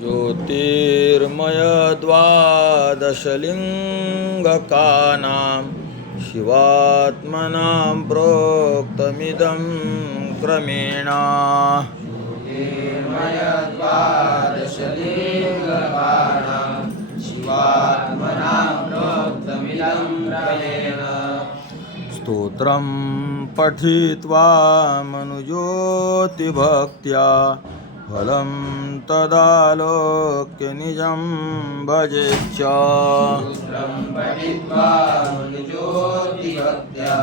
ज्योतिर्मय द्वादशलिङ्गकानां शिवात्मनां प्रोक्तमिदं क्रमेण। ज्योतिर्मय द्वादशलिङ्गकानां शिवात्मनां प्रोक्तमिदं क्रमेण। स्तोत्रं पठित्वा मनुज्योतिभक्त्या फलं तदालोक्य निजं भजेच्च। स्तोत्रं पठित्वा मनुज्योतिभक्त्या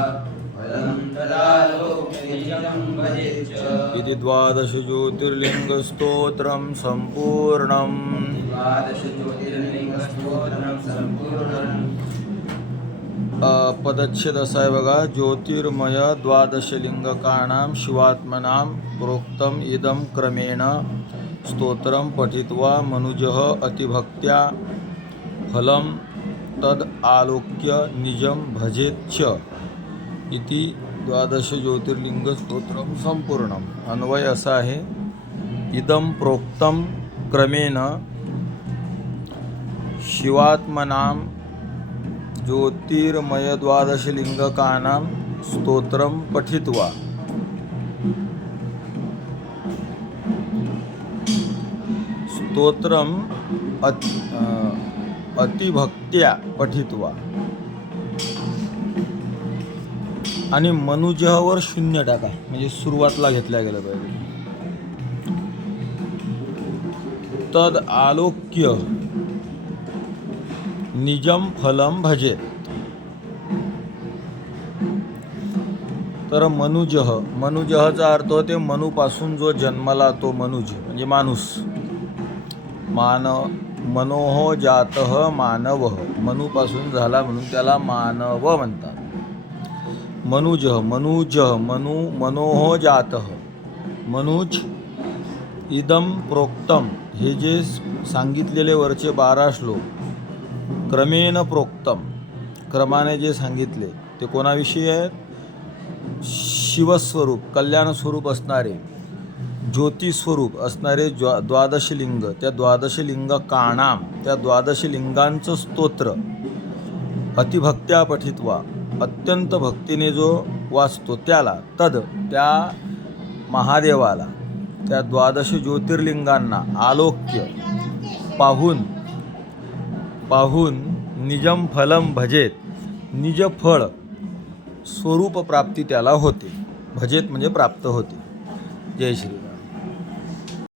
फलं तदालोक्य निजं भजेच्च। इति 12 ज्योतिर्लिङ्गस्तोत्रं सम्पूर्णम्। 12 ज्योतिर्लिङ्गस्तोत्रं सम्पूर्णम्। पदच्छेद असा आहे बघा. ज्योतिर्मय द्वादशलिंगकाणां शिवात्मनां प्रोक्तम इदं क्रमेण स्तोत्रं पठित्वा मनुजः अतिभक्त्या फलं तद आलोक्य निजं भजेच्च इति 12 ज्योतिर्लिंग स्तोत्रम संपूर्णम. अन्वय असा आहे. इदं प्रोक्तम क्रमेण शिवात्मनां ज्योतिर्मय द्वादशलिंगकानां स्तोत्रं पठित्वा स्तोत्रम अतिभक्त्या पठित्वा आणि मनुजहवर शून्य टाका म्हणजे सुरुवातला घेतल्या गेलं पाहिजे. तद आलोक्य निजम फलम भजेत. तर मनुजहचा अर्थ होते मनुपासून जो जन्मला तो मनुज म्हणजे माणूस. मनोह जातः मानव, मनुपासून झाला म्हणून त्याला मानव म्हणतात. मनोह जातः मनुज. इदम प्रोक्तम हे जे सांगितलेले वरचे 12 श्लोक क्रमेण प्रोक्तम क्रमाने जे सांगितले ते कोणाविषयी आहेत? शिवस्वरूप कल्याण स्वरूप असणारे, ज्योती स्वरूप असणारे 12 लिंग, त्या 12 लिंग काणाम त्या 12 लिंगांचं स्तोत्र अतिभक्त्या पठित्वा अत्यंत भक्तीने जो वाचतो त्याला त्या महादेवाला त्या 12 ज्योतिर्लिंगांना आलोक्य पाहून निजम फलम भजेत निज फळ स्वरूप प्राप्ती त्याला होते. भजेत म्हणजे प्राप्त होते. जय श्री.